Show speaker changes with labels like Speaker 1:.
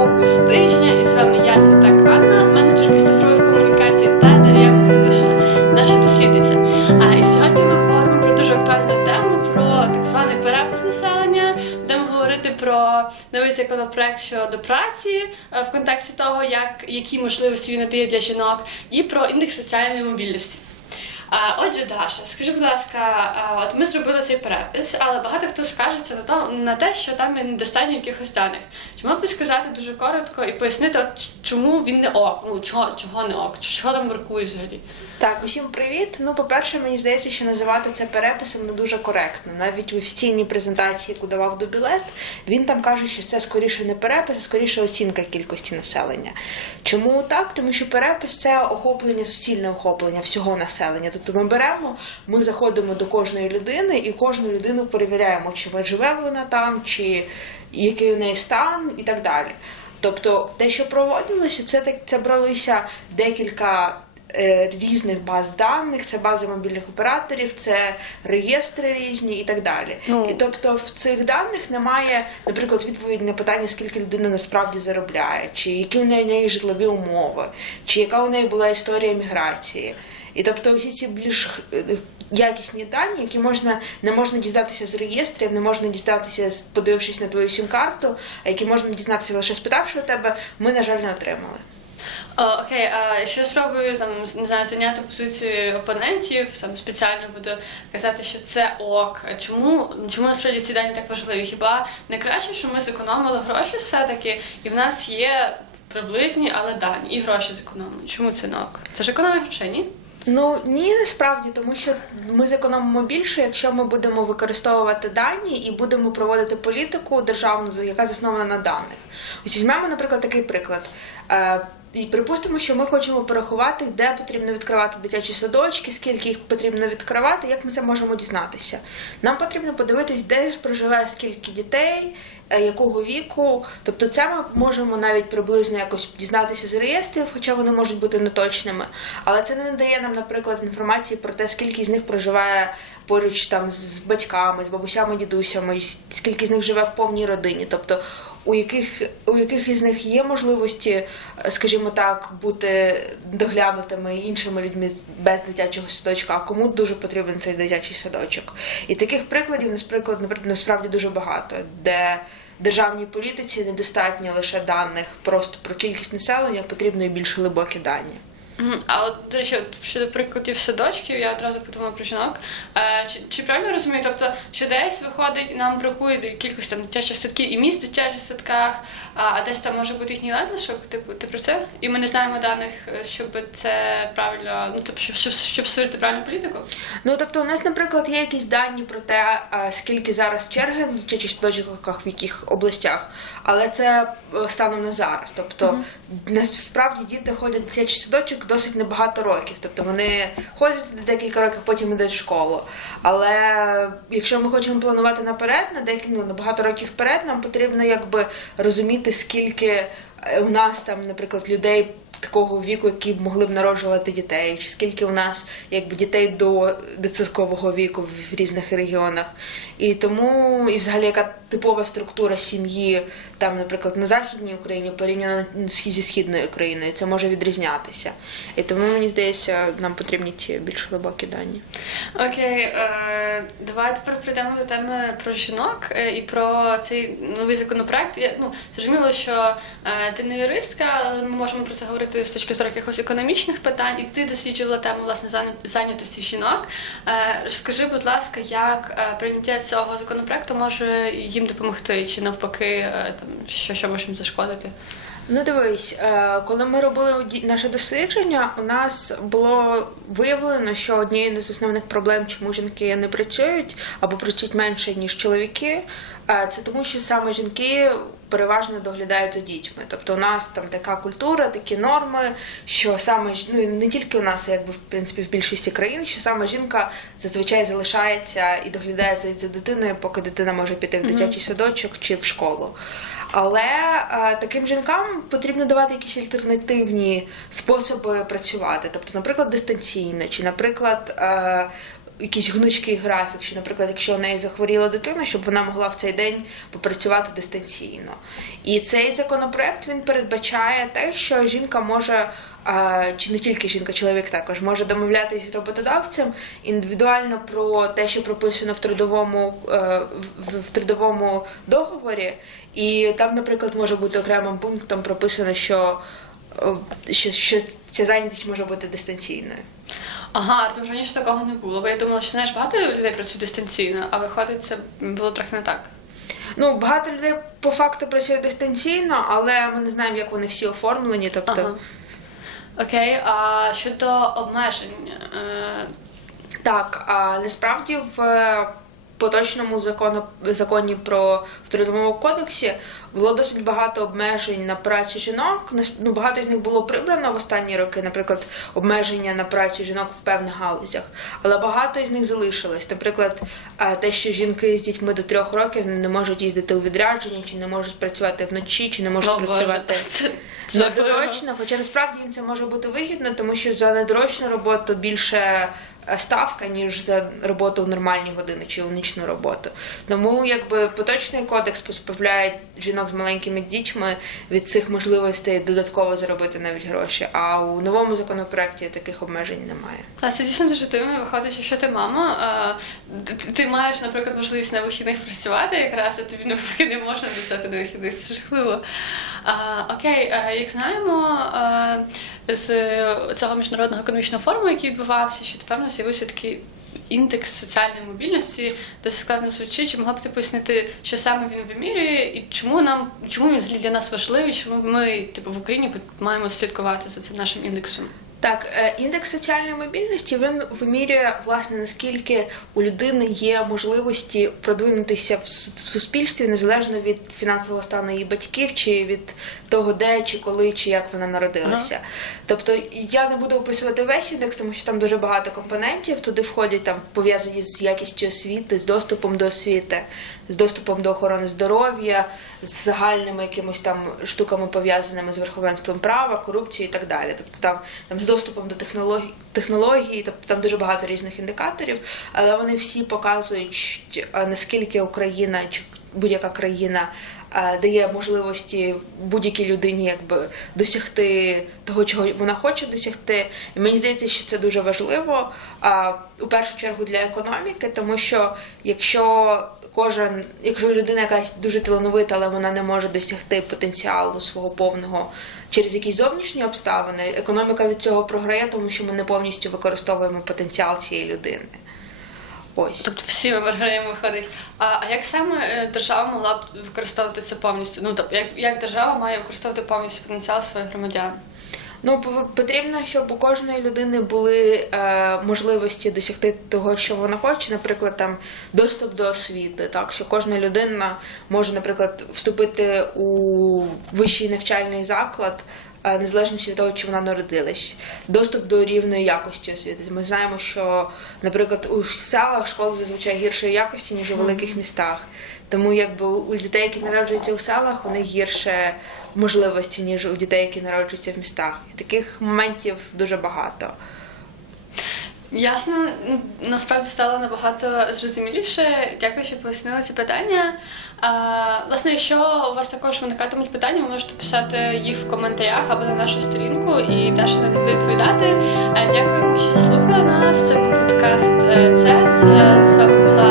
Speaker 1: фокус тижня. І з вами я так Анна, менеджерка з цифрових комунікацій та Дар'я Могилишина, наша дослідниця. А і сьогодні ми говоримо про дуже актуальну тему про так званий перепис населення. Будемо говорити про новий законопроект щодо праці е, в контексті того, як які можливості він надає для жінок, і про індекс соціальної мобільності. Отже, Даша, скажи, будь ласка, от ми зробили цей перепис, але багато хто скажеться на то на те, що там є недостатньо якихось даних. Чи мог би сказати дуже коротко і пояснити, от чому він не ок? Ну чого, чого не ок? Чого там бракує взагалі?
Speaker 2: Так, усім привіт. Ну, по-перше, мені здається, що називати це переписом не дуже коректно. Навіть в офіційній презентації, яку давав Дубілет, він там каже, що це скоріше не перепис, а скоріше оцінка кількості населення. Чому так? Тому що перепис це охоплення, суцільне охоплення всього населення. Тобто ми беремо, ми заходимо до кожної людини і кожну людину перевіряємо, чи живе вона там, чи який у неї стан і так далі. Тобто, те, що проводилося, це так це бралися декілька е, різних баз даних, це бази мобільних операторів, це реєстри різні і так далі.
Speaker 1: Ну.
Speaker 2: І тобто в цих даних немає, наприклад, відповіді на питання, скільки людина насправді заробляє, чи які неї, неї житлові умови, чи яка у неї була історія міграції. І тобто всі ці більш е, якісні дані, які можна не можна дізнатися з реєстрів, не можна дізнатися, подивившись на твою сім-карту, а які можна дізнатися лише спитавши у тебе, ми, на жаль, не отримали.
Speaker 1: Окей, а я спробую там не знаю, зайняти позицію опонентів, там спеціально буду казати, що це ок. Чому чому насправді ці дані так важливі? Хіба не краще, що ми зекономили гроші все-таки, і в нас є приблизні, але дані, і гроші зекономили. Чому це не ок? Це ж економія грошей, ні?
Speaker 2: Ну ні, насправді, тому що ми зекономимо більше, якщо ми будемо використовувати дані і будемо проводити політику державну, яка заснована на даних. Ось візьмемо, наприклад, такий приклад. І припустимо, що ми хочемо порахувати, де потрібно відкривати дитячі садочки, скільки їх потрібно відкривати, як ми це можемо дізнатися. Нам потрібно подивитись, де проживає скільки дітей, е, якого віку. Тобто, це ми можемо навіть приблизно якось дізнатися з реєстрів, хоча вони можуть бути неточними. Але це не дає нам, наприклад, інформації про те, скільки з них проживає поруч там з батьками, з бабусями, дідусями, скільки з них живе в повній родині. Тобто, у яких у яких із них є можливості, е, скажімо так, бути доглянутими іншими людьми без дитячого садочка, а кому дуже потрібен цей дитячий садочок. І таких прикладів, наприклад, насправді дуже багато, де державній політиці недостатньо лише даних просто про кількість населення, потрібно і більш глибокі дані.
Speaker 1: А от, до речі, от щодо прикладів садочків, я одразу подумала про жінок. Е, чи, чи правильно я розумію? Тобто, що десь виходить, нам бракує кількості там дитячих садків і місць в дитячих садках, а, а десь там може бути їхній надлишок, типу, ти про це? І ми не знаємо даних, е, щоб це правильно, ну тобто, щоб, щоб, щоб створити правильну політику.
Speaker 2: Ну тобто, у нас, наприклад, є якісь дані про те, скільки зараз черги в дитячих садочках в яких областях, але це е, станом на зараз. Тобто, насправді діти ходять в дитячий садочок досить небагато років. Тобто вони ходять декілька років, потім йдуть в школу. Але якщо ми хочемо планувати наперед, на декілька ну, на багато років вперед, нам потрібно якби розуміти, скільки у нас там, наприклад, людей такого віку, які б могли б народжувати дітей, чи скільки у нас якби дітей до дитсадкового віку в різних регіонах. І тому, і взагалі, яка типова структура сім'ї, там, наприклад, на Західній Україні порівняно зі східною Україною, це може відрізнятися. І тому мені здається, нам потрібні ті більш глибокі дані.
Speaker 1: Окей, е, давай тепер прийдемо до теми про жінок е, і про цей новий законопроект. Я, ну, зрозуміло, що е, ти не юристка, але ми можемо про це говорити з точки зору якихось економічних питань, і ти досліджувала тему власне зайнятості жінок. Е, розкажи, будь ласка, як е, прийняття цього законопроекту може їм допомогти, чи навпаки, е, там що, що може їм зашкодити?
Speaker 2: Ну дивись, е, коли ми робили наше дослідження, у нас було виявлено, що однією з основних проблем, чому жінки не працюють або працюють менше ніж чоловіки, е, це тому, що саме жінки переважно доглядають за дітьми. Тобто у нас там така культура, такі норми, що саме ну не тільки у нас, а якби в принципі в більшості країн, що саме жінка зазвичай залишається і доглядає за, за дитиною, поки дитина може піти в дитячий садочок чи в школу. Але е, таким жінкам потрібно давати якісь альтернативні способи працювати, тобто, наприклад, дистанційно, чи, наприклад, е, якийсь гнучкий графік, що, наприклад, якщо у неї захворіла дитина, щоб вона могла в цей день попрацювати дистанційно. І цей законопроект він передбачає те, що жінка може, чи не тільки жінка, чоловік також може домовлятися з роботодавцем індивідуально про те, що прописано в трудовому е, в трудовому договорі, і там, наприклад, може бути окремим пунктом прописано, що, е, що, що ця зайнятість може бути дистанційною.
Speaker 1: Ага, то вже раніше такого не було. Бо я думала, що знаєш, багато людей працює дистанційно, а виходить, це було трохи не так.
Speaker 2: Ну, багато людей по факту працює дистанційно, але ми не знаємо, як вони всі оформлені. Тобто,
Speaker 1: Ага. Окей, а щодо обмежень. Е,
Speaker 2: так, а насправді в е, поточному закону, законі про в трудовому кодексі було досить багато обмежень на працю жінок. Ну, багато з них було прибрано в останні роки, наприклад, обмеження на працю жінок в певних галузях, але багато із них залишилось. Наприклад, е, те, що жінки з дітьми до трьох років не можуть їздити у відрядження, чи не можуть працювати вночі, чи не можуть
Speaker 1: о,
Speaker 2: працювати. Недорочно, хоча насправді їм це може бути вигідно, тому що за недорочну роботу більше ставка, ніж за роботу в нормальні години чи у нічну роботу. Тому якби поточний кодекс позбавляє жінок з маленькими дітьми від цих можливостей додатково заробити навіть гроші. А у новому законопроекті таких обмежень немає.
Speaker 1: А це дійсно дуже дивно. Виходить, що ти мама, ти маєш, наприклад, можливість на вихідних працювати якраз, а тобі навпаки не можна писати на вихідних. Це жахливо. Окей, як знаємо, з цього міжнародного економічного форуму, який відбувався, що тепер у нас з'явився такий. Індекс соціальної мобільності досить складно звучить. Чи могла б ти пояснити, що саме він вимірює, і чому нам чому він для нас важливий? Чому ми, типу, в Україні маємо слідкувати за цим нашим індексом?
Speaker 2: Так, е, індекс соціальної мобільності він вимірює власне наскільки у людини є можливості продвинутися в суспільстві незалежно від фінансового стану її батьків, чи від того, де чи коли, чи як вона народилася. Тобто я не буду описувати весь індекс, тому що там дуже багато компонентів. Туди входять там пов'язані з якістю освіти, з доступом до освіти, з доступом до охорони здоров'я, з загальними якимось там штуками пов'язаними з верховенством права, корупцією і так далі. Тобто там, там з доступом до технологій, технології, тобто там дуже багато різних індикаторів, але вони всі показують, е, наскільки Україна чи будь-яка країна е, дає можливості будь-якій людині якби досягти того, чого вона хоче досягти. І мені здається, що це дуже важливо а, у першу чергу для економіки, тому що якщо кожен, якщо людина якась дуже талановита, але вона не може досягти потенціалу свого повного через якісь зовнішні обставини, економіка від цього програє, тому що ми не повністю використовуємо потенціал цієї людини. Ось.
Speaker 1: Тобто всі ми програємо виходить. А, а як саме е, держава могла б використовувати це повністю? Ну тобто, як, як держава має використовувати повністю потенціал своїх громадян?
Speaker 2: Ну, потрібно, щоб у кожної людини були е, можливості досягти того, що вона хоче, наприклад, там доступ до освіти, так що кожна людина може, наприклад, вступити у вищий навчальний заклад. е, Незалежно від того, чи вона народилась, доступ до рівної якості освіти. Ми знаємо, що, наприклад, у селах школи зазвичай гіршої якості, ніж у великих містах. Тому якби у дітей, які народжуються у селах, у них гірше можливості, ніж у дітей, які народжуються в містах. І таких моментів дуже багато.
Speaker 1: Ясно, ну насправді стало набагато зрозуміліше. Дякую, що пояснили ці питання. А, власне, якщо у вас також виникатимуть питання, ви можете писати їх в коментарях або на нашу сторінку, і Даша на них відповідати. Е, Дякуємо, що слухали нас. Це був подкаст е, ЦЕС. Е, З вами була